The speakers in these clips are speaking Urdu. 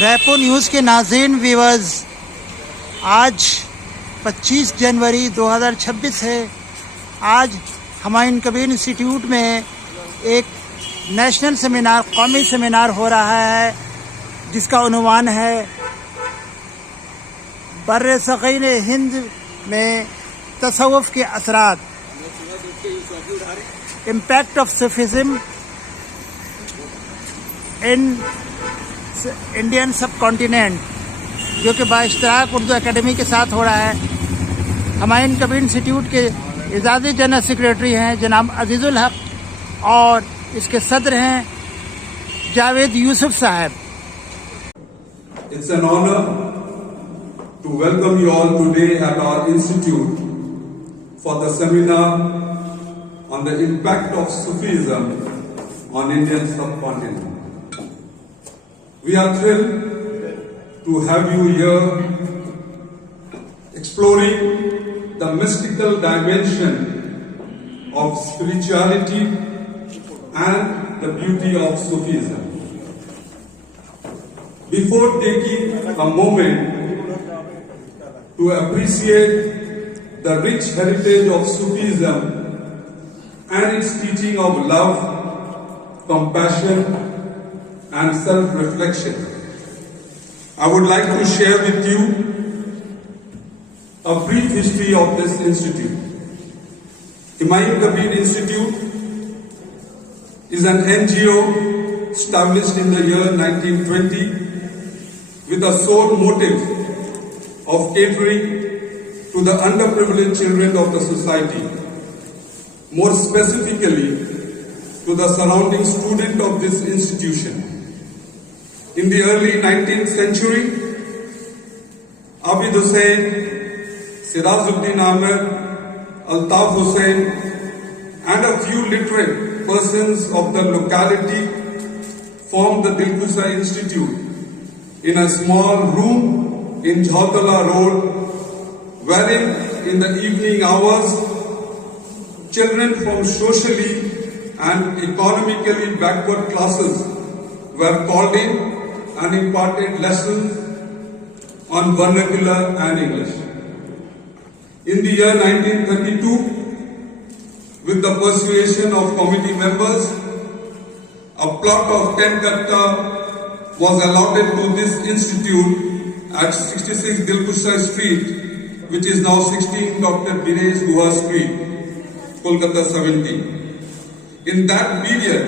ریپو نیوز کے ناظرین ویورز، آج 25 جنوری 2026 ہے۔ آج ہمایوں کبیر انسٹیٹیوٹ میں ایک نیشنل سیمینار، قومی سیمینار ہو رہا ہے جس کا عنوان ہے بر صغیر ہند میں تصوف کے اثرات، impact of Sufism in Indian sub continent, جو کہ باشتراک اردو اکیڈمی کے ساتھ ہو رہا ہے۔ ہمایوں کبیر انسٹیٹیوٹ کے اعزازی جنرل سیکریٹری ہیں جناب عزیز الحق، اور اس کے صدر ہیں جاوید یوسف صاحب۔ It's an honor to welcome you all today at our institute for the seminar on the impact of Sufism on Indian subcontinent. We are thrilled to have you here exploring the mystical dimension of spirituality and the beauty of Sufism. Before taking a moment to appreciate the rich heritage of Sufism and its teaching of love, compassion, and self-reflection, I would like to share with you a brief history of this institute. Himaayoon Kabir Institute is an NGO established in the year 1920 with the sole motive of catering to the underprivileged children of the society, more specifically to the surrounding student of this institution. In the early 19th century, Abid Hussain, Sirajuddin Ahmed, Altaf Hussain, and a few literate persons of the locality formed the Dilkusha Institute in a small room in Jhautala Road, wherein in the evening hours, children from socially and economically backward classes were called in and imparted lessons on vernacular and English. In the year 1932, with the persuasion of committee members, a plot of 10 katta was allotted to this institute at 66 Dilkusha Street, which is now 16 Dr. Dinesh Guha Street, Kolkata 17. In that period,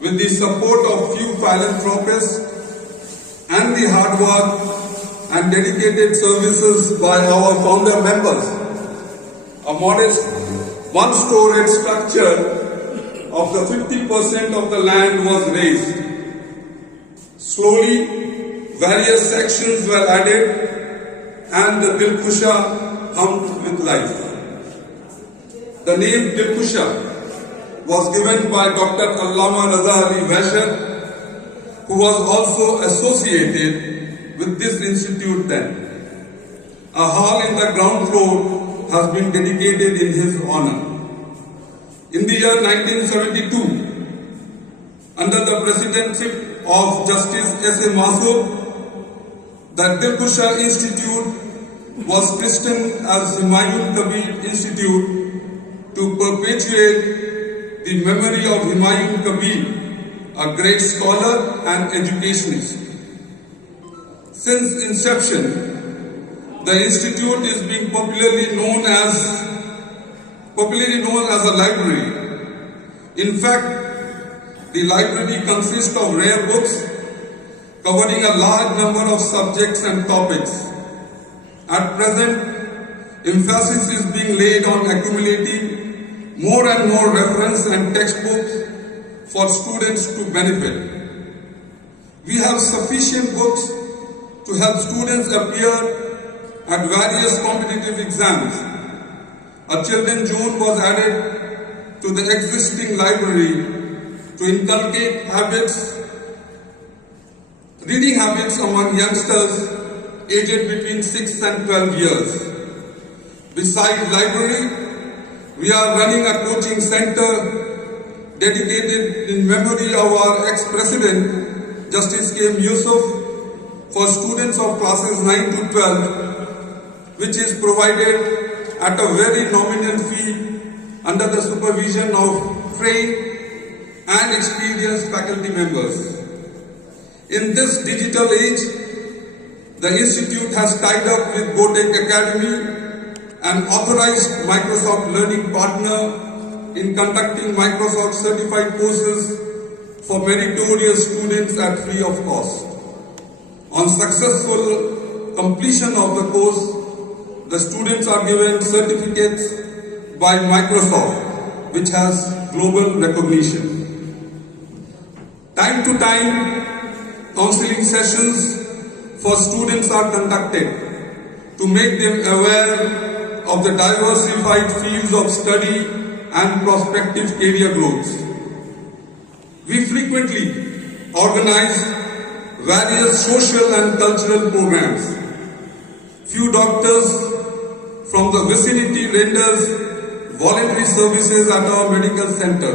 with the support of few philanthropists and the hard work and dedicated services by our founder members, a modest one-storied structure of the 50% of the land was raised. Slowly, various sections were added and the Dilkusha hummed with life. The name Dilkusha was given by Dr. Allama Raza Ali Vaishar, who was also associated with this institute then. A hall in the ground floor has been dedicated in his honor. In the year 1972, under the presidency of Justice S.A. Masood, the Dilkusha Institute was christened as Himaayoon Kabir Institute to perpetuate the memory of Himaayoon Kabir, a great scholar and educationist. Since inception, the institute is being popularly known as a library. In fact, the library consists of rare books covering a large number of subjects and topics. At present, emphasis is being laid on accumulating more and more reference and textbooks for students to benefit. We have sufficient books to help students appear at various competitive exams. A children's zone was added to the existing library to inculcate reading habits among youngsters aged between 6 and 12 years. Besides library, we are running a coaching center dedicated in memory of our ex-president Justice K. Yusuf for students of classes 9 to 12, which is provided at a very nominal fee under the supervision of trained and experienced faculty members. In this digital age, the institute has tied up with GoTech Academy, an authorized Microsoft Learning partner in conducting Microsoft certified courses for meritorious students at free of cost. On successful completion of the course, the students are given certificates by Microsoft, which has global recognition. Time to time, counseling sessions for students are conducted to make them aware of the diversified fields of study and prospective career growth. We frequently organize various social and cultural programs. Few doctors from the vicinity renders voluntary services at our medical center.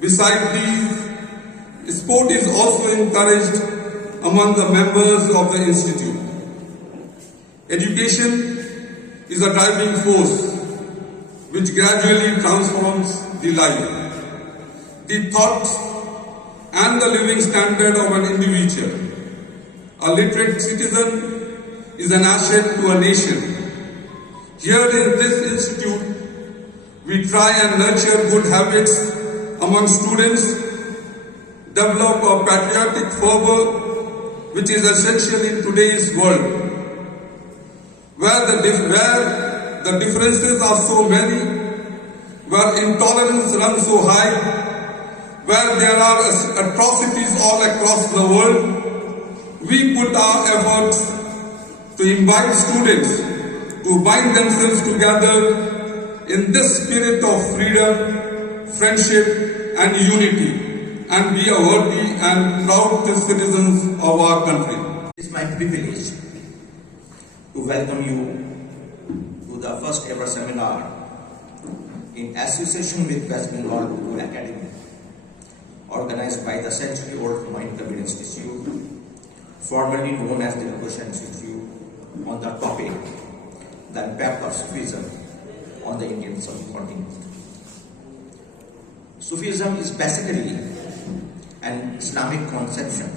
Besides these, sport is also encouraged among the members of the institute. Education is a driving force which gradually transforms the life, the thoughts and the living standard of an individual. A literate citizen is an asset to a nation. Here in this institute, we try and nurture good habits among students, develop a patriotic fervor which is essential in today's world, where the differences are so many, where intolerance runs so high, where there are atrocities all across the world. We put our efforts to invite students to bind themselves together in this spirit of freedom, friendship and unity, and be a worthy and proud citizens of our country. It is my privilege to welcome you to the first ever seminar in association with West Bengal Urdu Academy, organized by the century-old Humayun Kabir Institute, formerly known as the Education Institute, on the topic, the impact of Sufism on the Indian subcontinent. Sufism is basically an Islamic conception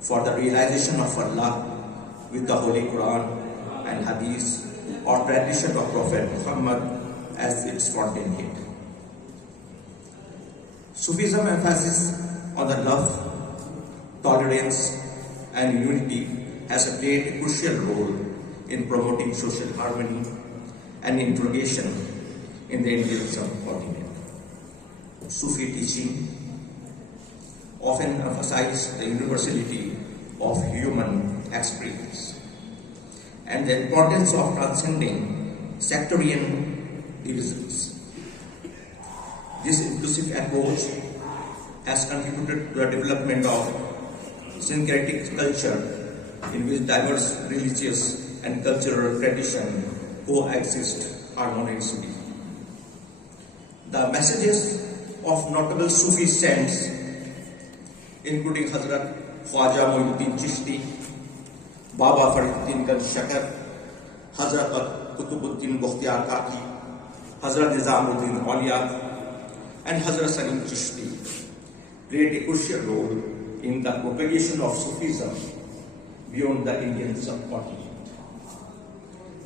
for the realization of Allah with the Holy Quran and Hadith or tradition of Prophet Muhammad as its fountainhead. Sufism emphasis on the love, tolerance and unity has played a crucial role in promoting social harmony and integration in the Indian subcontinent. Sufi teaching often emphasize the universality of human experience and the importance of transcending sectarian divisions. This inclusive approach has contributed to the development of syncretic culture in which diverse religious and cultural traditions coexist harmoniously. The messages of notable Sufi saints, including Hazrat Khwaja Muhyiddin Chishti, Baba Fariduddin Ganj Shakar, Hazrat Qutubuddin Bukhtiyar Kaki, Hazrat Nizamuddin Auliya, and Hazrat Salim Chishti, played a crucial role in the propagation of Sufism beyond the Indian subcontinent.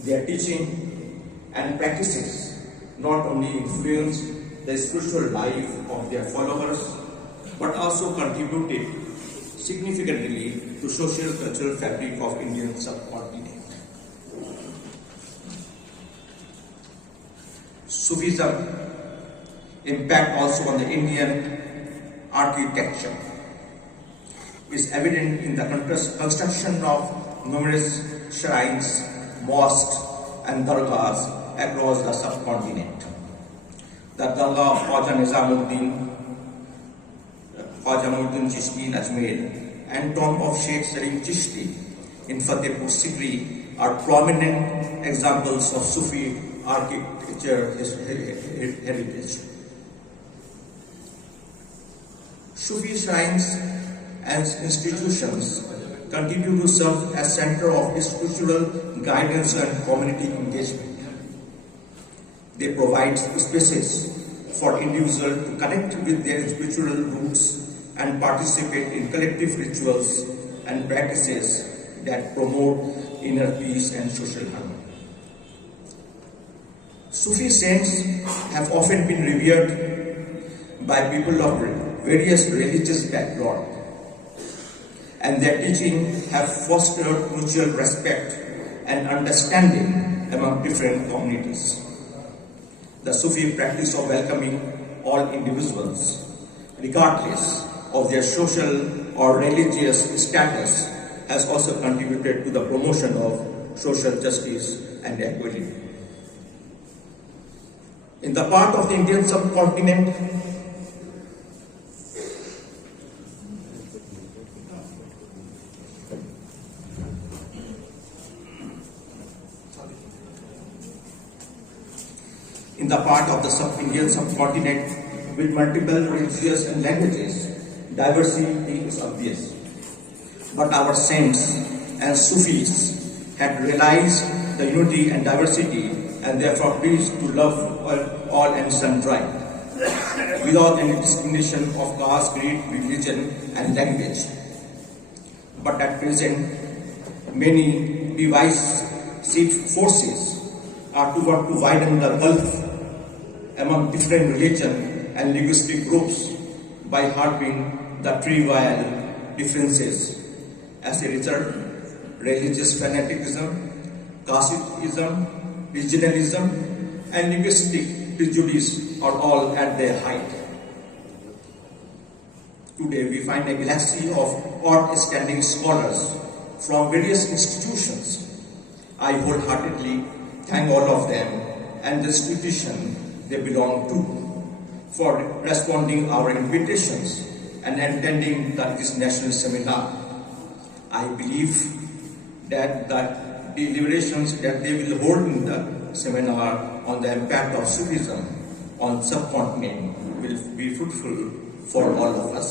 Their teaching and practices not only influenced the spiritual life of their followers, but also contributed significantly to social cultural fabric of Indian subcontinent. Sufism impact also on the Indian architecture is evident in the construction of numerous shrines, mosques and dargahs across the subcontinent. The Dargah of Khwaja Muhyiddin Chishti in Ajmer and tomb of Sheikh Salim Chishti in Fatehpur Sikri are prominent examples of Sufi architecture heritage. Sufi shrines and institutions continue to serve as center of institutional guidance and community engagement. They provide spaces for individuals to connect with their spiritual roots and participate in collective rituals and practices that promote inner peace and social harmony. Sufi saints have often been revered by people of various religious backgrounds, and their teaching have fostered mutual respect and understanding among different communities. The Sufi practice of welcoming all individuals, regardless of their social or religious status, has also contributed to the promotion of social justice and equality. In the part of the Indian subcontinent Indian subcontinent with multiple religions and languages, diversity is obvious. But our saints and Sufis had realized the unity and diversity and therefore preached to love all and sundry, without any discrimination of caste, creed, religion, and language. But at present, many divisive forces are toward to widen the gulf among different religion and linguistic groups by harboring the trivial differences. As a result, religious fanaticism, casteism, regionalism, and linguistic prejudice are all at their height. Today, we find a galaxy of outstanding scholars from various institutions. I wholeheartedly thank all of them and the institution they belong to for responding our invitations and attending this national seminar. I believe that the deliberations that they will hold in the seminar on the impact of Sufism on subcontinent will be fruitful for all of us.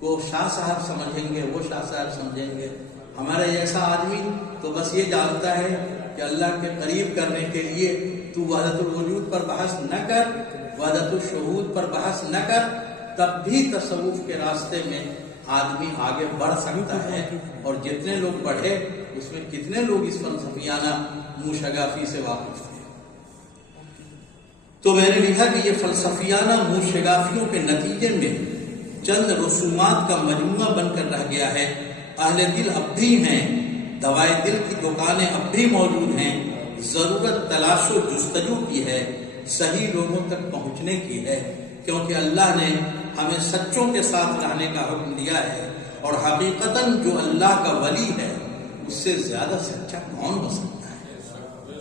کو شاہ صاحب سمجھیں گے، وہ شاہ صاحب سمجھیں گے. ہمارا ایسا آدمی تو بس یہ جانتا ہے کہ اللہ کے قریب کرنے کے لیے تو وحدت الوجود پر بحث نہ کر، وحدت الشہود پر بحث نہ کر، تب بھی تصوف کے راستے میں آدمی آگے بڑھ سکتا ہے. اور جتنے لوگ بڑھے اس میں کتنے لوگ اس فلسفیانہ منہ شگافی سے واقف تھے. تو میں نے لکھا کہ یہ فلسفیانہ منہ شگافیوں کے نتیجے میں چند رسومات کا مجموعہ بن کر رہ گیا ہے. اہل دل اب بھی ہیں، دوائے دل کی دکانیں اب بھی موجود ہیں. ضرورت تلاش و جستجو کی ہے، صحیح لوگوں تک پہنچنے کی ہے، کیونکہ اللہ نے ہمیں سچوں کے ساتھ رہنے کا حکم دیا ہے. اور حقیقتاً جو اللہ کا ولی ہے اس سے زیادہ سچا کون ہو سکتا ہے؟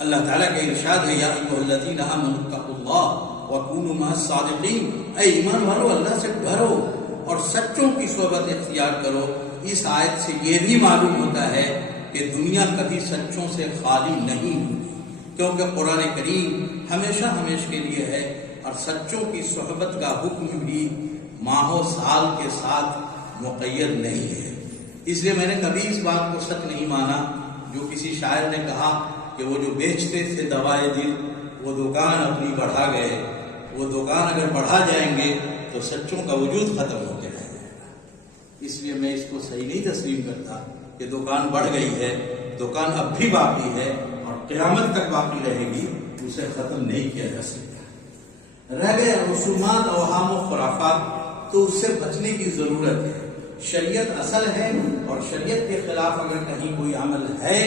اللہ تعالیٰ کا ارشاد ہے، یا ایھا الذین آمنوا اتقوا اللہ وکونوا مع الصادقین. اے ایمان والو، اللہ سے ڈرو اور سچوں کی صحبت اختیار کرو. اس آیت سے یہ بھی معلوم ہوتا ہے کہ دنیا کبھی سچوں سے خالی نہیں ہوتی، کیونکہ قرآن کریم ہمیشہ ہمیشہ کے لیے ہے، اور سچوں کی صحبت کا حکم بھی ماہ و سال کے ساتھ مقید نہیں ہے. اس لیے میں نے کبھی اس بات کو سچ نہیں مانا جو کسی شاعر نے کہا کہ وہ جو بیچتے تھے دوائے دل وہ دکان اپنی بڑھا گئے. وہ دکان اگر بڑھا جائیں گے تو سچوں کا وجود ختم ہو کے رہ جائے گا. اس لیے میں اس کو صحیح نہیں تسلیم کرتا کہ دکان بڑھ گئی ہے. دکان اب بھی باقی ہے اور قیامت تک باقی رہے گی، اسے ختم نہیں کیا جا سکتا. رہ گئے رسومات، اوہام و خرافات، تو اس سے بچنے کی ضرورت ہے. شریعت اصل ہے، اور شریعت کے خلاف اگر کہیں کوئی عمل ہے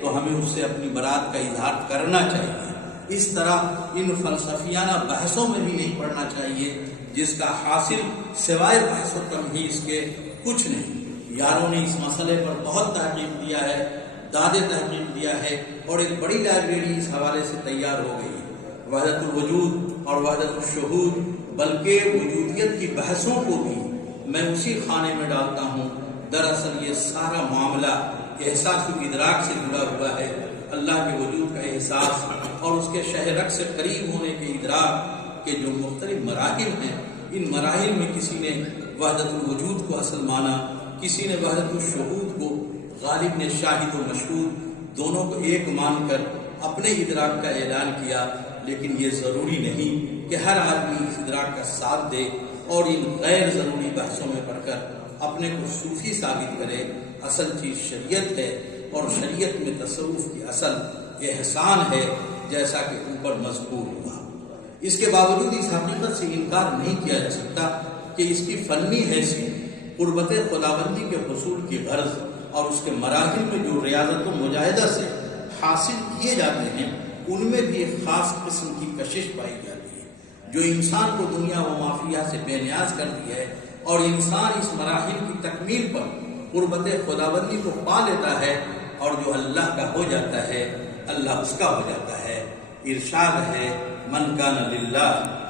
تو ہمیں اس سے اپنی برات کا اظہار کرنا چاہیے. اس طرح ان فلسفیانہ بحثوں میں بھی نہیں پڑنا چاہیے جس کا حاصل سوائے بحث و تمہیز کے کچھ نہیں. یاروں نے اس مسئلے پر بہت تحقیق دیا ہے، داد تحقیق دیا ہے، اور ایک بڑی لائبریری اس حوالے سے تیار ہو گئی ہے. وحدت الوجود اور وحدت الشہود، بلکہ وجودیت کی بحثوں کو بھی میں اسی خانے میں ڈالتا ہوں. دراصل یہ سارا معاملہ احساس و ادراک سے جڑا ہوا ہے. اللہ کے وجود کا احساس اور اس کے شہرک سے قریب ہونے کے ادراک کے جو مختلف مراحل ہیں، ان مراحل میں کسی نے وحدت الوجود کو اصل مانا، کسی نے وحدت الشہود کو. غالب نے شاہد و مشہود دونوں کو ایک مان کر اپنے ادراک کا اعلان کیا. لیکن یہ ضروری نہیں کہ ہر آدمی اس ادراک کا ساتھ دے اور ان غیر ضروری بحثوں میں پڑھ کر اپنے کو صوفی ثابت کرے. اصل چیز شریعت ہے، اور شریعت میں تصوف کی اصل احسان ہے، جیسا کہ اوپر مذکور ہوا. اس کے باوجود اس حقیقت سے انکار نہیں کیا جا سکتا کہ اس کی فنی حیثیت، قربت خداوندی کے حصول کی غرض اور اس کے مراحل میں جو ریاضت و مجاہدہ سے حاصل کیے جاتے ہیں، ان میں بھی ایک خاص قسم کی کشش پائی جاتی ہے جو انسان کو دنیا و مافیہ سے بے نیاز کرتی ہے. اور انسان اس مراحل کی تکمیل پر قربت خداوندی کو پا لیتا ہے، اور جو اللہ کا ہو جاتا ہے اللہ اس کا ہو جاتا ہے. ارشاد ہے، من کان للہ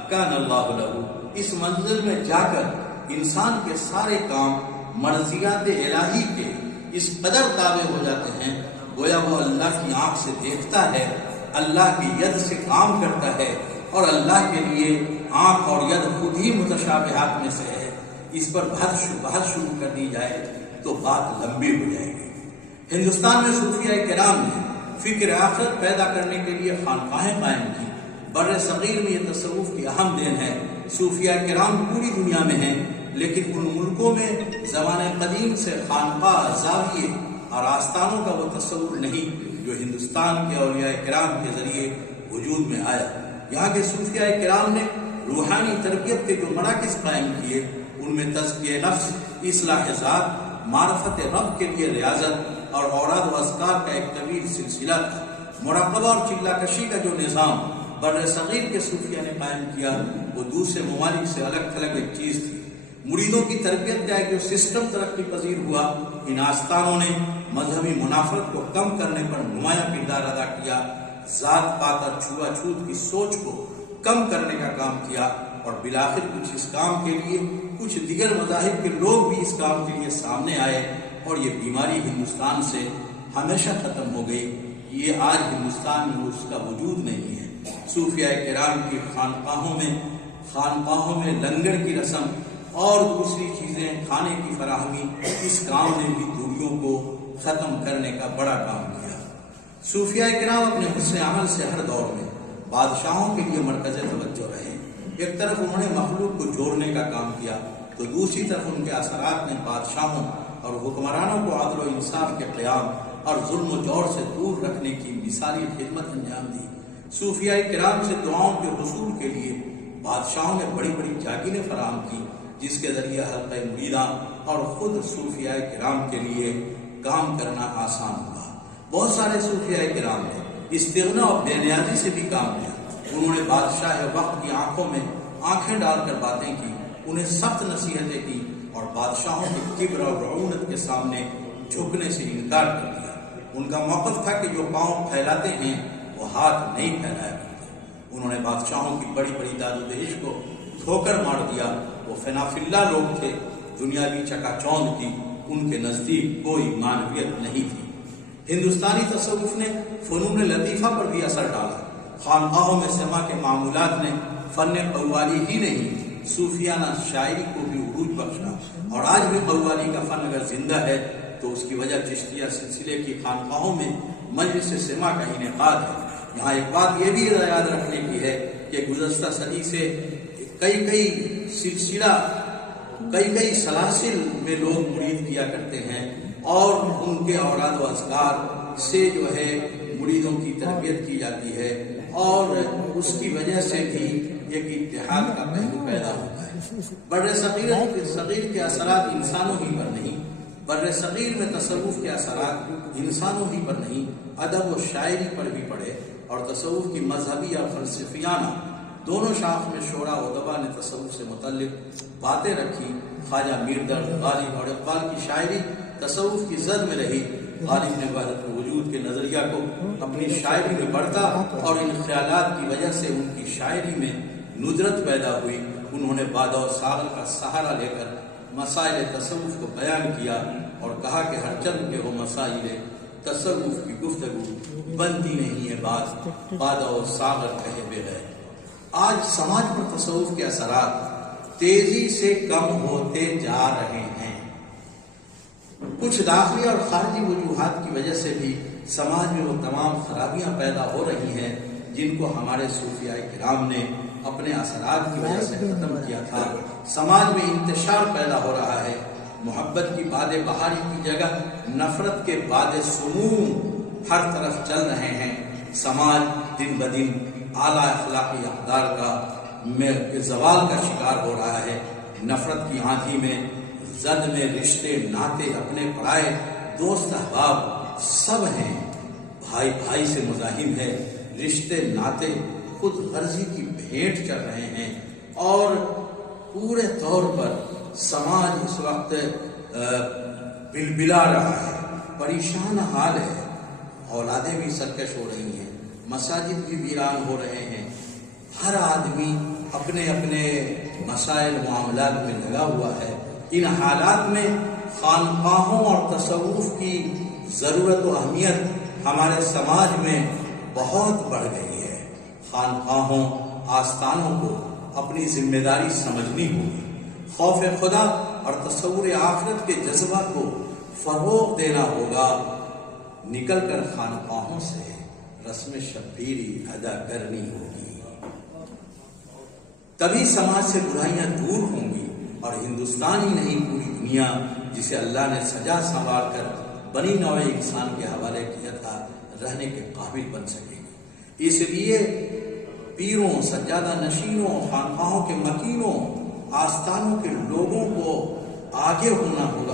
کان اللہ لہ. اس منزل میں جا کر انسان کے سارے کام مرضیات الہی کے اس قدر تابع ہو جاتے ہیں، گویا وہ اللہ کی آنکھ سے دیکھتا ہے، اللہ کی ید سے کام کرتا ہے، اور اللہ کے لیے آنکھ اور ید خود ہی متشابہات میں سے ہے. اس پر بحث شروع کر دی جائے تو بات لمبی ہو جائے گی. ہندوستان میں صوفیاء کرام نے فکر آخرت پیدا کرنے کے لیے خانقاہیں قائم کی. بر صغیر میں یہ تصوف کی اہم دین ہے. صوفیاء کرام پوری دنیا میں ہیں، لیکن ان ملکوں میں زمانے قدیم سے خانقاہ، زاویے اور آستانوں کا وہ تصور نہیں جو ہندوستان کے اولیاء کرام کے ذریعے وجود میں آیا. یہاں کے صوفیاء کرام نے روحانی تربیت کے جو مراکز قائم کیے، ان میں تزکیہ نفس، اصلاح ذات، معرفت رب کے لیے ریاضت اور اوراد و اذکار کا ایک طویل سلسلہ تھا. مراقبہ اور چلہ کشی کا جو نظام بر صغیر کے صوفیاء نے قائم کیا، وہ دوسرے ممالک سے الگ تھلگ ایک چیز تھی. مریدوں کی تربیت کا ایک جو سسٹم ترقی پذیر ہوا، ان آستانوں نے مذہبی منافرت کو کم کرنے پر نمایاں کردار ادا کیا. ذات پات اور چھوا چھوت کی سوچ کو کم کرنے کا کام کیا، اور بالآخر کچھ اس کام کے لیے کچھ دیگر مذاہب کے لوگ بھی اس کام کے لیے سامنے آئے، اور یہ بیماری ہندوستان سے ہمیشہ ختم ہو گئی. یہ آج ہندوستان میں اس کا وجود نہیں ہے. صوفیاء کرام کی خانقاہوں میں خانقاہوں میں لنگر کی رسم اور دوسری چیزیں کھانے کی فراہمی، اس کام نے بھی دوریوں کو ختم کرنے کا بڑا کام کیا۔ صوفیاء کرام اپنے حسن عمل سے ہر دور میں بادشاہوں کے لیے مرکز توجہ رہے۔ ایک طرف انہوں نے مخلوق کو جوڑنے کا کام کیا تو دوسری طرف ان کے اثرات نے بادشاہوں اور حکمرانوں کو عدل و انصاف کے قیام اور ظلم و جور سے دور رکھنے کی مثالی خدمت انجام دی۔ صوفیاء کرام سے دعاؤں کے حصول کے لیے بادشاہوں نے بڑی بڑی جاگیریں فراہم کی، جس کے ذریعے حلقہ مریداں اور خود صوفیاء کرام کے لیے کام کرنا آسان ہوا۔ بہت سارے صوفیاء کرام نے استغنا اور بے نیازی سے بھی کام لیا۔ انہوں نے بادشاہ وقت کی آنکھوں میں آنکھیں ڈال کر باتیں کی، انہیں سخت نصیحتیں کی اور بادشاہوں کے کبر اور رعونت کے سامنے جھکنے سے انکار کر دیا۔ ان کا موقف تھا کہ جو پاؤں پھیلاتے ہیں وہ ہاتھ نہیں پھیلایا کرتے۔ انہوں نے بادشاہوں کی بڑی بڑی داد و دہش کو دھوکر مار دیا۔ وہ فنا فی اللہ لوگ تھے، دنیاوی چکا چوند تھی، ان کے نزدیک کوئی معنویت نہیں تھی۔ ہندوستانی تصوف نے فنون لطیفہ پر بھی اثر ڈالا۔ خانقاہوں میں سما کے معمولات نے فن قوالی ہی نہیں، صوفیانہ شاعری کو بھی عروج بخشا، اور آج بھی قوالی کا فن اگر زندہ ہے تو اس کی وجہ چشتیہ سلسلے کی خانقاہوں میں مجلس سما کا انعقاد ہے۔ یہاں ایک بات یہ بھی یاد رکھنے کی ہے کہ گزشتہ صدی سے کئی سلاسل میں لوگ مرید کیا کرتے ہیں، اور ان کے اوراد و اذکار سے جو ہے مریدوں کی تربیت کی جاتی ہے، اور اس کی وجہ سے بھی ایک اتحاد کا پہلو پیدا ہوتا ہے۔ بر صغیر کے اثرات انسانوں ہی پر نہیں، بر صغیر میں تصوف کے اثرات انسانوں ہی پر نہیں، ادب و شاعری پر بھی پڑے، اور تصوف کی مذہبی اور فلسفیانہ دونوں شاخ میں شعراء و ادبا نے تصوف سے متعلق باتیں رکھی۔ خواجہ میر درد، غالب اور اقبال کی شاعری تصوف کی زد میں رہی۔ غالب نے وحدت وجود کے نظریہ کو اپنی شاعری میں بڑھتا، اور ان خیالات کی وجہ سے ان کی شاعری میں ندرت پیدا ہوئی۔ انہوں نے باد اور ساغر کا سہارا لے کر مسائل تصوف کو بیان کیا اور کہا کہ ہر چند کے ہو مسائل تصوف کی گفتگو بنتی نہیں ہے بات، باد اور ساغر کہے بغیر۔ آج سماج پر تصوف کے اثرات تیزی سے کم ہوتے جا رہے ہیں۔ کچھ داخلی اور خارجی وجوہات کی وجہ سے بھی سماج میں وہ تمام خرابیاں پیدا ہو رہی ہیں جن کو ہمارے صوفیاء کرام نے اپنے اثرات کی وجہ سے ختم کیا تھا۔ سماج میں انتشار پیدا ہو رہا ہے۔ محبت کی باد بہاری کی جگہ نفرت کے باد سموم ہر طرف چل رہے ہیں۔ سماج دن بدن اعلیٰ اخلاقی اقدار کا زوال کا شکار ہو رہا ہے۔ نفرت کی آندھی میں، زد میں رشتے ناتے، اپنے پرائے، دوست احباب سب ہیں، بھائی بھائی سے مزاحم ہے، رشتے ناتے خود غرضی کی بھیٹ چڑھ رہے ہیں، اور پورے طور پر سماج اس وقت بلبلا رہا ہے، پریشان حال ہے۔ اولادیں بھی سرکش ہو رہی ہیں، مساجد بھی ویران ہو رہے ہیں، ہر آدمی اپنے اپنے مسائل معاملات میں لگا ہوا ہے۔ ان حالات میں خانقاہوں اور تصوف کی ضرورت و اہمیت ہمارے سماج میں بہت بڑھ گئی ہے۔ خانقاہوں، آستانوں کو اپنی ذمہ داری سمجھنی ہوگی، خوف خدا اور تصور آخرت کے جذبہ کو فروغ دینا ہوگا، نکل کر خانقاہوں سے رسم شبیری ادا کرنی ہوگی، تبھی سماج سے برائیاں دور ہوں گی، اور ہندوستان ہی نہیں پوری دنیا جسے اللہ نے سجا سنوار کر بنی نوع انسان کے حوالے کیا تھا رہنے کے قابل بن سکے گی۔ اس لیے پیروں، سجادہ نشینوں، خانقاہوں کے مکینوں، آستانوں کے لوگوں کو آگے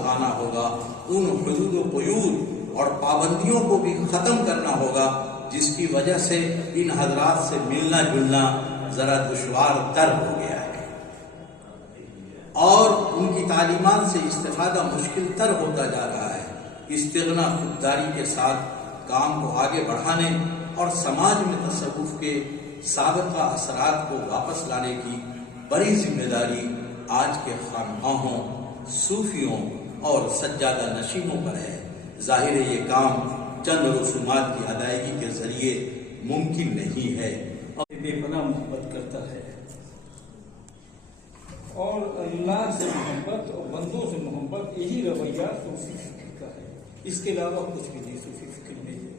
آنا ہوگا، ان حدود و قیود اور پابندیوں کو بھی ختم کرنا ہوگا جس کی وجہ سے ان حضرات سے ملنا جلنا ذرا دشوار تر ہو گیا ہے، اور ان کی تعلیمات سے استفادہ مشکل تر ہوتا جا رہا ہے۔ استغنا خودداری کے ساتھ کام کو آگے بڑھانے اور سماج میں تصوف کے سابقہ اثرات کو واپس لانے کی بڑی ذمہ داری آج کے خانقاہوں، صوفیوں اور سجادہ نشینوں پر ہے۔ ظاہر ہے یہ کام چند رسومات کی ادائیگی کے ذریعے ممکن نہیں ہے۔ بے پناہ محبت کرتا ہے، اور اللہ سے محبت اور بندوں سے محبت، یہی رویہ صوفی فکر کا ہے، اس کے علاوہ کچھ بھی نہیں صوفی فکر میں ہے۔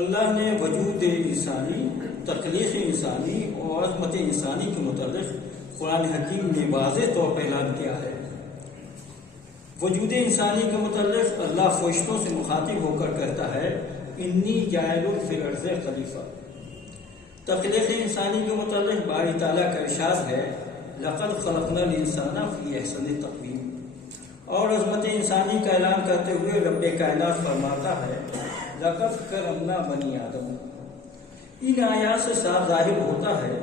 اللہ نے وجود انسانی، تخلیق انسانی اور عظمت انسانی کے متعلق قرآن حکیم نے واضح طور پر اعلان کیا ہے۔ وجود انسانی کے متعلق اللہ فرشتوں سے مخاطب ہو کر کہتا ہے انی جاعل فی الارض خلیفہ۔ تخلیق انسانی کے متعلق باری تعالیٰ کا ارشاد ہے لقد خلقنا الانسان فی احسن تقویم، اور عظمت انسانی کا اعلان کرتے ہوئے رب کائنات فرماتا ہے لقد کرمنا بنی آدم۔ ان آیات سے صاف ظاہر ہوتا ہے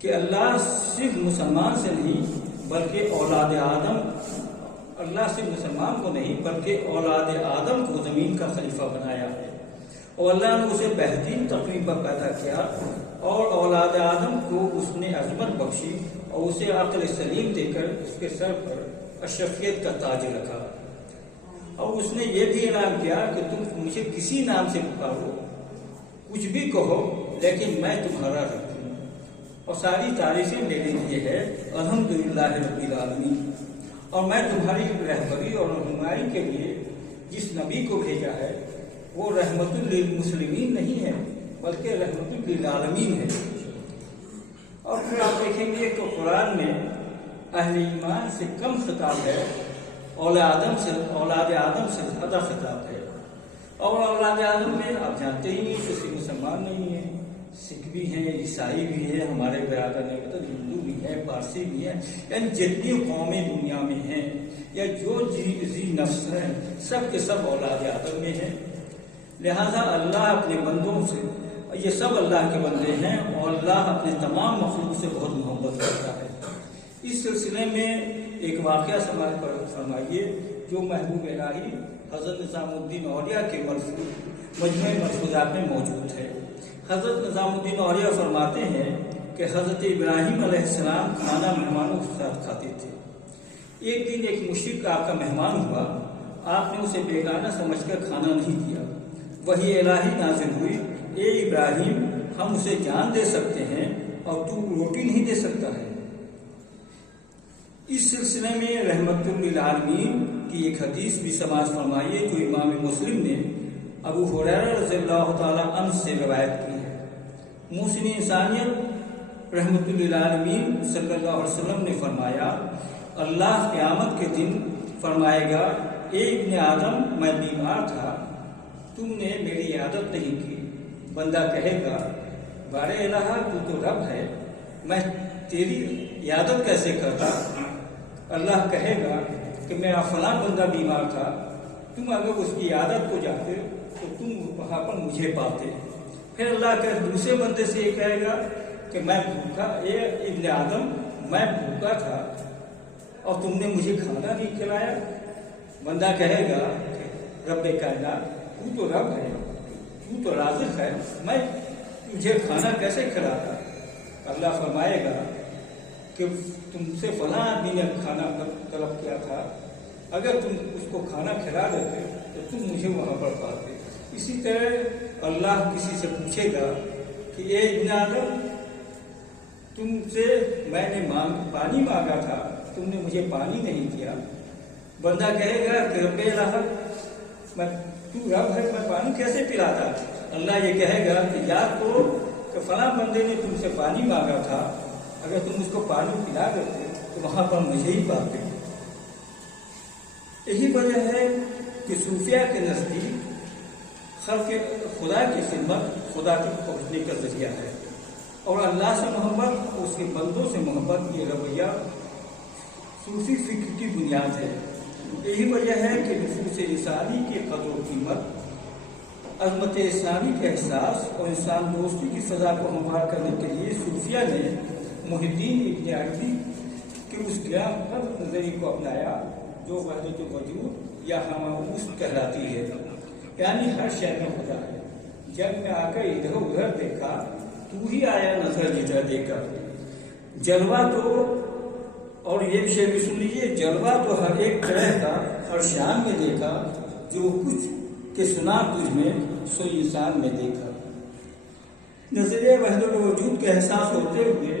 کہ اللہ صرف مسلمان سے نہیں بلکہ اولاد آدم، اللہ صرف مسلمان کو نہیں بلکہ اولاد آدم کو زمین کا خلیفہ بنایا ہے، اور اللہ نے اسے بہترین تقویم پر پیدا کیا، اور اولاد آدم کو اس نے عظمت بخشی اور اسے عقل سلیم دے کر اس کے سر پر اشرفیت کا تاج رکھا، اور اس نے یہ بھی اعلان کیا کہ تم مجھے کسی نام سے پکارو، کچھ بھی کہو، لیکن میں تمہارا رب ہوں، اور ساری تعریفیں میرے لیے ہے الحمدللہ رب العالمین۔ اور میں تمہاری رہبری اور رہنمائی کے لیے جس نبی کو بھیجا ہے وہ رحمت للمسلمین نہیں ہے بلکہ رحمت للعالمین ہے۔ اور پھر آپ دیکھیں گے تو قرآن میں اہل ایمان سے کم خطاب ہے، اولاد آدم سے زیادہ خطاب ہے، اور اولاد آدم میں آپ جانتے ہی نہیں کسی مسلمان نہیں ہے، سکھ بھی ہیں، عیسائی بھی ہیں، ہمارے برادر نے ہندو بھی ہیں، پارسی بھی ہیں، یعنی جتنی قومیں دنیا میں ہیں یا جو ذی نفس ہیں سب کے سب اولاد آدم میں ہیں۔ لہذا اللہ اپنے بندوں سے، یہ سب اللہ کے بندے ہیں اور اللہ اپنے تمام مخلوق سے بہت محبت کرتا ہے۔ اس سلسلے میں ایک واقعہ سماعت فرمائیے جو محبوب الہی حضرت نظام الدین اولیاء کے مجموعہ ملفوظات میں موجود ہے۔ حضرت نظام الدین اولیاء فرماتے ہیں کہ حضرت ابراہیم علیہ السلام کھانا مہمانوں کے ساتھ کھاتے تھے۔ ایک دن ایک مشرک آپ کا مہمان ہوا، آپ نے اسے بیگانہ سمجھ کر کھانا نہیں دیا، وحی الہی نازل ہوئی اے ابراہیم ہم اسے جان دے سکتے ہیں اور تو روٹی نہیں دے سکتا ہے۔ اس سلسلے میں رحمت للعالمین کی ایک حدیث بھی سماعت فرمائیے جو امام مسلم نے ابو ہریرہ رضی اللہ تعالی عنہ سے روایت کی ہے۔ محسن انسانیت رحمت للعالمین صلی اللہ علیہ وسلم نے فرمایا اللہ قیامت کے دن فرمائے گا اے ابن آدم میں بیمار تھا، تم نے میری عیادت نہیں کی۔ بندہ کہے گا بارے الہ تو تو رب ہے، میں تیری عیادت کیسے کرتا؟ اللہ کہے گا کہ میرا فلاں بندہ بیمار تھا، تم اگر اس کی عیادت کو جاتے تو تم وہاں پر مجھے پاتے۔ پھر اللہ کے دوسرے بندے سے یہ کہے گا کہ میں بھوکا، اے ابن آدم میں بھوکا تھا اور تم نے مجھے کھانا نہیں کھلایا۔ بندہ کہے گا رب کائنات تو تو رب ہے، تو تو رازق ہے، میں تجھے کھانا کیسے کھلاتا؟ اللہ فرمائے گا کہ تم سے فلاں آدمی نے کھانا طلب کیا تھا، اگر تم اس کو کھانا کھلا دیتے تو تم مجھے وہاں پر پاتے۔ اسی طرح اللہ کسی سے پوچھے گا کہ اے ابن آدم تم سے میں نے پانی مانگا تھا، تم نے مجھے پانی نہیں دیا۔ بندہ کہے گا کہ رب الہ میں تو رب ہے، میں پانی کیسے پلاتا؟ اللہ یہ کہے گا کہ یاد کرو کہ فلاں بندے نے تم سے پانی مانگا تھا، اگر تم اس کو پانی پلا دیتے تو وہاں پر مجھے ہی پاتے۔ یہی وجہ ہے کہ صوفیہ کے نزدیک خلق خدا کی خدمت خدا تک پہنچنے کا ذریعہ ہے، اور اللہ سے محبت اس کے بندوں سے محبت یہ رویہ صوفی فکر کی بنیاد ہے۔ یہی وجہ ہے کہ نفوس انسانی کی قدر و قیمت، عظمت انسانی کے احساس اور انسان دوستی کی فضا کو ہموار کرنے کے لیے صوفیہ نے محی الدین ابن عربی کے اس گرام نظری کو اپنایا جو وحدت وجود یا ہماؤس کہلاتی ہے، یعنی ہر شے میں خدا ہے۔ جب میں آ کر ادھر ادھر دیکھا تو ہی آیا نظر جدھر دیکھا، جلوہ تو، اور یہ بھی شعر بھی سن لیجیے، جلوہ تو ہر ایک طرح کا ہر شان میں دیکھا، جو کچھ کہ سنا تجھ میں سو انسان میں دیکھا۔ نظریہ وحدت وجود کا احساس ہوتے ہوئے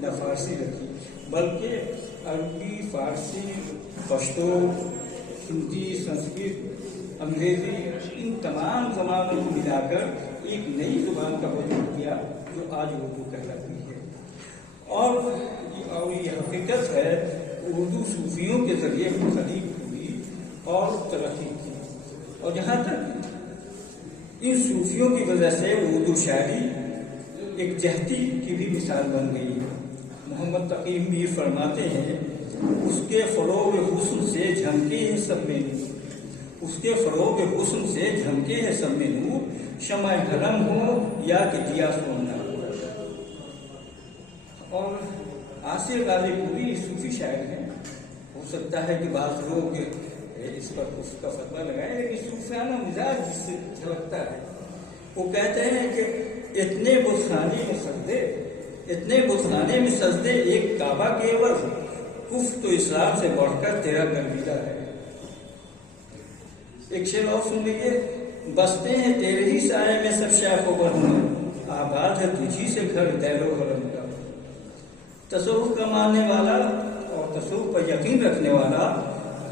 نہ فارسی رکھی، بلکہ عربی، فارسی، پشتو، ہندی، سنسکرت، انگریزی، ان تمام زبانوں کو ملا کر ایک نئی زبان کا وجود کیا جو آج اردو کہلاتی ہے۔ اور یہ حقیقت ہے، اردو صوفیوں کے ذریعے منسلک ہوئی اور ترقی کی، اور جہاں تک ان صوفیوں کی وجہ سے اردو شاعری ایک جہتی کی بھی مثال بن گئی ہے۔ محمد تقی میر فرماتے ہیں، اس کے فروغ حسن سے جھمکے ہیں سب میں نور، اس کے فروغ حسن سے جھمکے ہیں سب میں نور، شمع حرم ہو یا کہ دیا سونا۔ اور عاصر غالب پوری صوفی شاعر ہیں، ہو سکتا ہے کہ بعض لوگ اس پر اس کا فتویٰ لگائے، لیکن صوفیانہ مزاج جس سے جھلکتا ہے۔ وہ کہتے ہیں کہ اتنے بتخانے میں سجدے، اتنے بتخانے میں سجدے ایک کعبہ کے عوض، کفر تو اسلام سے بڑھ کر تیرا گرویدہ ہے۔ ایک شعر اور سن لیجیے، بستے ہیں تیرے ہی سائے میں سب شیخ و برہنہ، آباد ہے تجھی سے گھر دیر و حرم کا۔ تصوف کا ماننے والا اور تصوف پر یقین رکھنے والا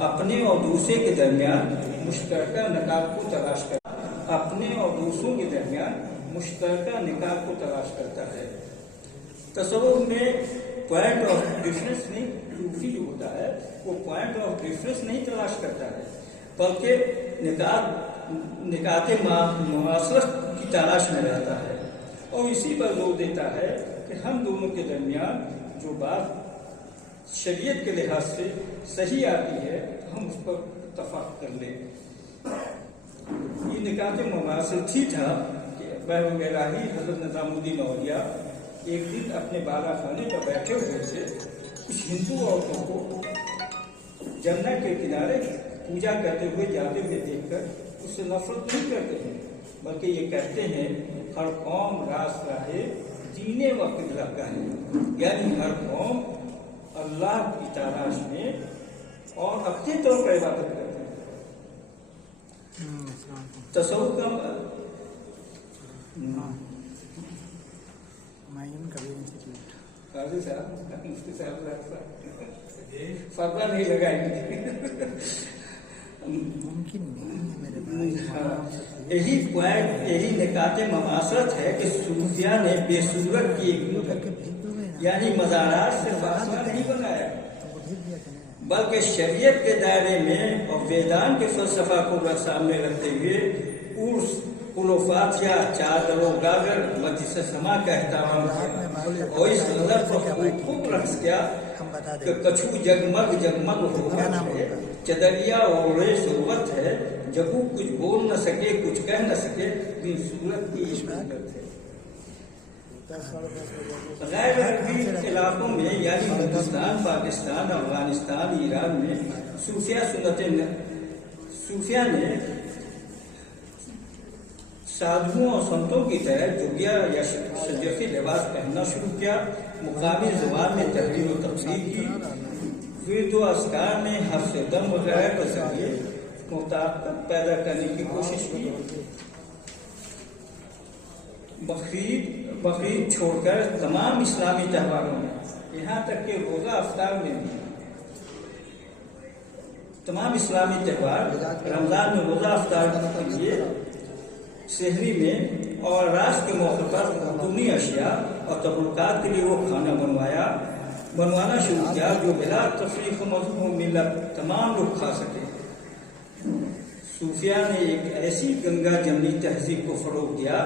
اپنے اور دوسرے کے درمیان مشترکہ نکات کو تلاش کرتا ہے، اپنے اور دوسروں کے درمیان مشترکہ نکات کو تلاش کرتا ہے۔ تصوف میں پوائنٹ آف ڈفرینس نہیں، صوفی جو ہوتا ہے وہ پوائنٹ آف ڈفرینس نہیں تلاش کرتا ہے، بلکہ نکات معاصرت کی تلاش میں رہتا ہے، اور اسی پر زور دیتا ہے کہ ہم دونوں کے درمیان جو بات شریعت کے لحاظ سے صحیح آتی ہے ہم اس پر اتفاق کر لیں۔ یہ نکات معاصرت ہی تھا کہ بہرحی حضرت نظام الدین اولیاء ایک دن اپنے بالا خانے پر بیٹھے ہوئے تھے، کچھ ہندو عورتوں کو جمنا کے کنارے پوجا کرتے ہوئے جاتے ہوئے دیکھ کر اس سے نفرت نہیں کرتے ہیں، بلکہ یہ کہتے ہیں ہر قوم راست راہے جینے وقت لگا ہے، یعنی ہر قوم اللہ کی تلاش میں اور اپنے طور پر عبادت کرتے ہیں۔ تصوف کا قاضی صاحب مفتی صاحب فتویٰ نہیں لگائیں گے، ممکن نہیں ہے۔ یہی پوائنٹ، یہی نکات معاصرت ہے کہ صوفیہ نے بے صورت کی یعنی مزارات سے فاصلہ نہیں بنایا، بلکہ شریعت کے دائرے میں اور ویدان کے فلسفہ کو سامنے رکھتے ہوئے عرس، فاتحہ، چادر و گاگر، مجلس سما کا احترام کیا، اور اس نظر پر خوب رقص کیا کہ کچھو جگمگ جگمگ ہو ہے، چدریا اوڑے صورت ہے، جگو کچھ بول نہ سکے کچھ کہہ نہ سکے، لیکن صورت کی عبادت ہے۔ غیر عربی علاقوں میں یعنی ہندوستان، پاکستان، افغانستان، ایران میں صوفیہ نے سادھوؤں اور سنتوں کی طرح جوگیا یا شجرتی لباس پہننا شروع کیا، مقامی زبان میں تحریر و تفسیر کی، ورد و اذکار میں حفظ دم وغیرہ کے ذریعے مطابقت پیدا کرنے کی کوشش کی۔ بقرعید چھوڑ کر تمام اسلامی تہواروں میں، یہاں تک کہ روزہ افطار میں بھی، تمام اسلامی تہوار رمضان میں روزہ افطار کے لیے سحری میں اور رات کے موقع پر خاتونی اشیاء اور تبرکات کے لیے وہ کھانا بنوانا شروع کیا جو بلا تفریق و مذہب ملت تمام لوگ کھا سکے۔ صوفیہ نے ایک ایسی گنگا جمنی تہذیب کو فروغ دیا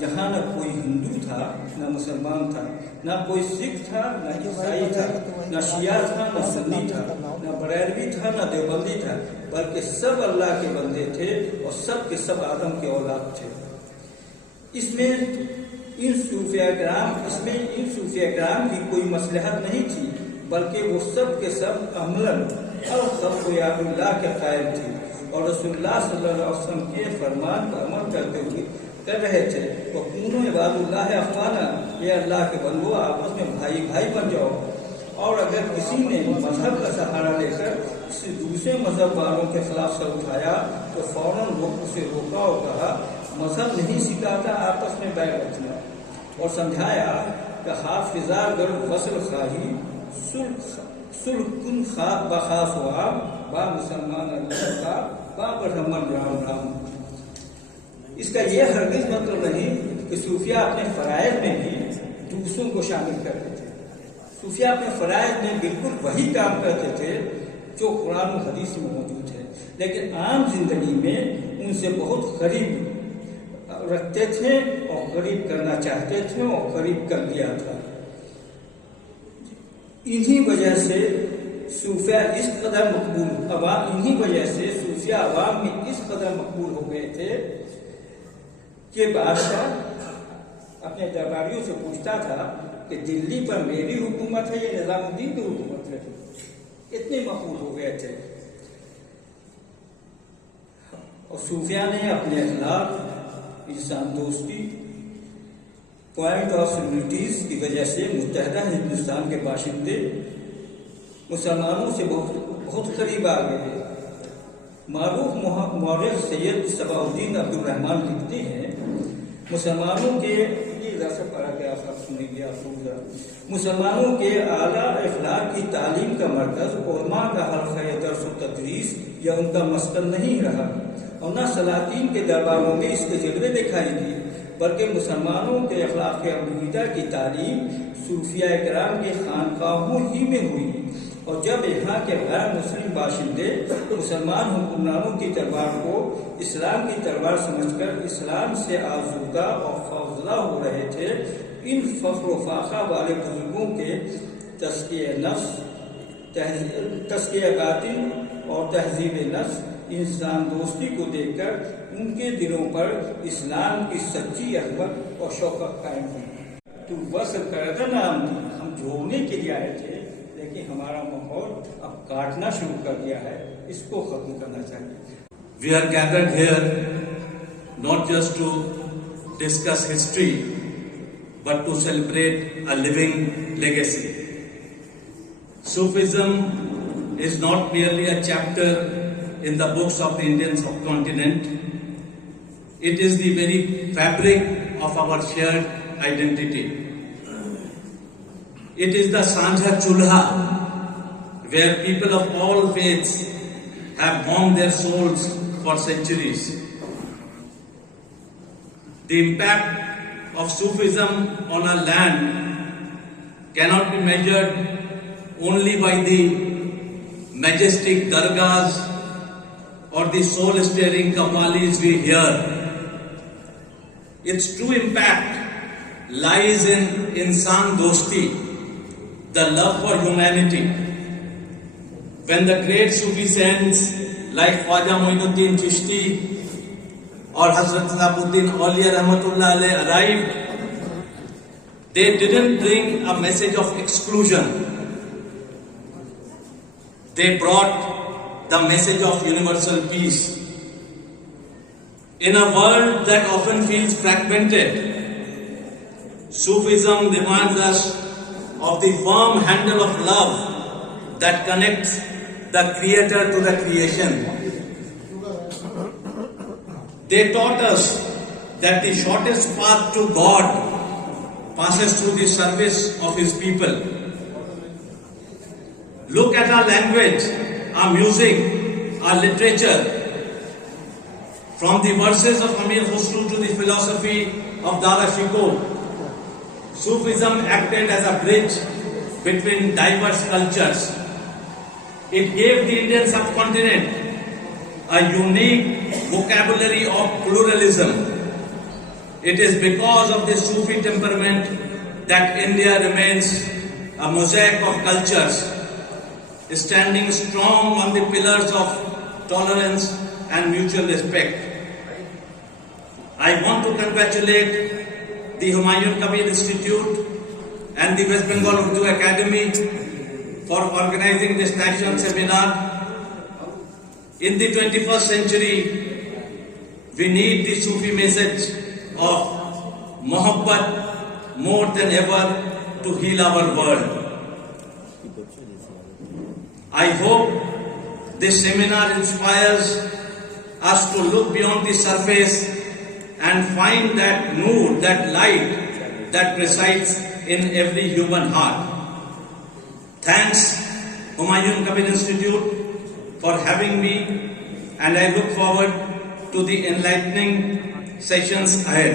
جہاں نہ کوئی ہندو تھا نہ مسلمان تھا، نہ کوئی سکھ تھا نہ عیسائی تھا، نہ شیعہ تھا نہ سنی تھا، نہ بریلوی تھا نہ دیوبندی تھا، بلکہ سب اللہ کے بندے تھے اور سب کے سب آدم کے اولاد تھے۔ اس میں ان صوفیہ کرام کی کوئی مصلحت نہیں تھی، بلکہ وہ سب کے سب عملاً الخلق یعبد اللہ کے قائل تھے اور رسول اللہ صلی اللہ علیہ وسلم کے فرمان پر عمل کر رہے تھے۔ وَكُونُوا عِبَادَ اللَّهِ إِخْوَانًا، یہ اللہ کے بندو آپس میں بھائی بھائی بن جاؤ۔ اور اگر کسی نے مذہب کا سہارا لے کر کسی دوسرے مذہب والوں کے خلاف سر اٹھایا تو فوراً اسے روکا اور کہا مذہب نہیں سکھاتا آپس میں بیع رکھنا، اور سمجھایا کہ حافظہ گر وصل خواہی سلح کن خواہ بخاص و عام با مسلمان اللہ کا با برہمن رام رام. اس کا یہ ہرگز مطلب نہیں کہ صوفیہ اپنے فرائض میں بھی دوسروں کو شامل کرتے تھے. صوفیہ اپنے فرائض میں بالکل وہی کام کرتے تھے جو قرآن و حدیث میں موجود ہے، لیکن عام زندگی میں ان سے بہت قریب رکھتے تھے اور قریب کرنا چاہتے تھے اور قریب کر دیا تھا. انہی وجہ سے صوفیہ اس قدر مقبول عوام میں اس قدر مقبول ہو گئے تھے کہ بادشاہ اپنے درباریوں سے پوچھتا تھا کہ دلی پر میری حکومت ہے یا نظام الدین کی حکومت ہے. اتنے مقبول ہو گئے تھے. اور صوفیہ نے اپنے اخلاق، انسان دوستی، پوائنٹ آف سیملٹیز کی وجہ سے متحدہ ہندوستان کے باشندے مسلمانوں سے بہت قریب آ گئے. معروف مورخ سید صباح الدین عبد الرحمن لکھتے ہیں مسلمانوں کے مسلمانوں کے اعلیٰ اخلاق کی تعلیم کا مرکز علماء کا حلقہ درس و تدریس یا ان کا مسکن نہیں رہا، اور نہ سلاطین کے درباروں میں اس کے جلوے دکھائی دی، بلکہ مسلمانوں کے اخلاق عقیدہ کی تعلیم صوفیہ کرام کے خانقاہوں ہی میں ہوئی. اور جب یہاں کے غیر مسلم باشندے مسلمان حکمرانوں کی تلوار کو اسلام کی تلوار سمجھ کر اسلام سے آزودہ اور خوفزدہ ہو رہے تھے، ان فخر و فاخر والے بزرگوں کے تزکیہ باطن اور تہذیب نفس، انسان دوستی کو دیکھ کر ان کے دلوں پر اسلام کی سچی عظمت اور شوقت قائم ہوئی. تو وصل کر نام ہم جوڑنے کے لیے آئے تھے، لیکن ہمارا ماحول اب کاٹنا شروع کر دیا ہے. اس کو ختم کرنا چاہیے. We are gathered here not just to discuss history, but to celebrate a living legacy. Sufism is not merely a chapter in the books of the Indian subcontinent. It is the very fabric of our shared identity. It is the Sanjha Chulha, where people of all faiths have warmed their souls for centuries. The impact of Sufism on our land cannot be measured only by the majestic dargahs or the soul-stirring qawwalis we hear. Its true impact lies in insan dosti, the love for humanity. When the great Sufi saints like Khwaja Moinuddin Chishti or Hazrat Salahuddin Auliya Rahmatullah Alayh arrived, they didn't bring a message of exclusion. They brought the message of universal peace. In a world that often feels fragmented, Sufism reminds us of the firm handle of love that connects the Creator to the creation. They taught us that the shortest path to God passes through the service of His people. Look at our language, our music, our literature. From the verses of Amir Khusru to the philosophy of Dara Shikoh, Sufism acted as a bridge between diverse cultures. It gave the Indian subcontinent a unique vocabulary of pluralism. It is because of this Sufi temperament that India remains a mosaic of cultures, standing strong on the pillars of tolerance and mutual respect. I want to congratulate the Humayun Kabir Institute and the West Bengal Urdu Academy for organizing this national seminar. In the 21st century, we need the Sufi message of Muhabbat more than ever to heal our world. I hope this seminar inspires us to look beyond the surface and find that noor, that light that resides in every human heart. Thanks, Humayun Kabir Institute, for having me, and I look forward to the enlightening sessions ahead.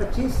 25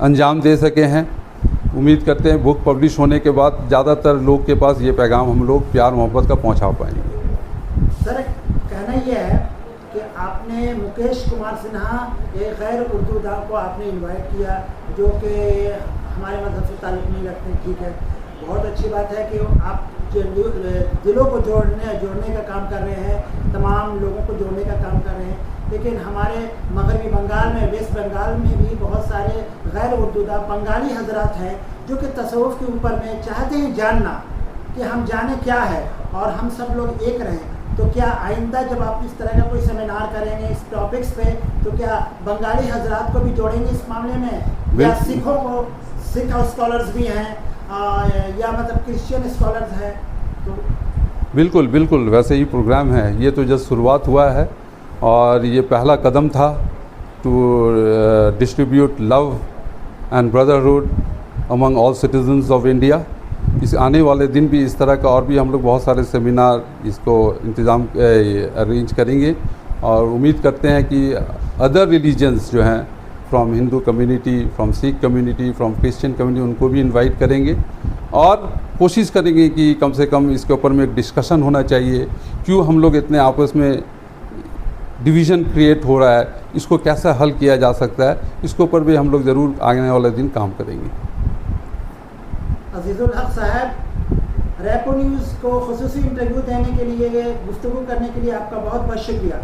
انجام دے سکے ہیں. امید کرتے ہیں بک پبلش ہونے کے بعد زیادہ تر لوگ کے پاس یہ پیغام ہم لوگ پیار محبت کا پہنچا پائیں گے. سر کہنا یہ ہے کہ آپ نے مکیش کمار سنہا ایک غیر اردو داں کو آپ نے انوائٹ کیا جو کہ ہمارے مذہب سے تعلق نہیں رکھتے. ٹھیک ہے, بہت اچھی بات ہے کہ آپ دلوں کو جوڑنے کا کام کر رہے ہیں, تمام لوگوں کو جوڑنے کا کام کر رہے ہیں. لیکن ہمارے مغربی بنگال میں, ویسٹ بنگال میں بھی بہت سارے غیر اردو داں بنگالی حضرات ہیں جو کہ تصوف کے اوپر میں چاہتے ہیں جاننا کہ ہم جانیں کیا ہے اور ہم سب لوگ ایک رہیں. تو کیا آئندہ جب آپ اس طرح کا کوئی سیمینار کریں گے اس ٹاپکس پہ تو کیا بنگالی حضرات کو بھی جوڑیں گے اس معاملے میں, یا سکھوں کو, سکھ اسکالرز بھی ہیں یا مطلب کرسچین اسکالرز ہیں؟ تو بالکل بالکل ویسے ہی پروگرام ہے. یہ تو جس شروعات ہوا ہے اور یہ پہلا قدم تھا to distribute love and brotherhood among all citizens of India. اس آنے والے دن بھی اس طرح کا اور بھی ہم لوگ بہت سارے سیمینار اس کو انتظام ارینج کریں گے, اور امید کرتے ہیں کہ ادر ریلیجنس جو ہیں from Hindu community, from Sikh community, from Christian community, ان کو بھی انوائٹ کریں گے اور کوشش کریں گے کہ کم سے کم اس کے اوپر میں ایک ڈسکشن ہونا چاہیے. کیوں ہم لوگ اتنے آپس میں ڈویژن کریٹ ہو رہا ہے, اس کو کیسے حل کیا جا سکتا ہے, اس کے اوپر بھی ہم لوگ ضرور آنے والے دن کام کریں گے. عزیز الحق صاحب, ریپو نیوز کو خصوصی انٹرویو دینے کے لیے, گفتگو کرنے کے لیے آپ کا بہت بہت شکریہ.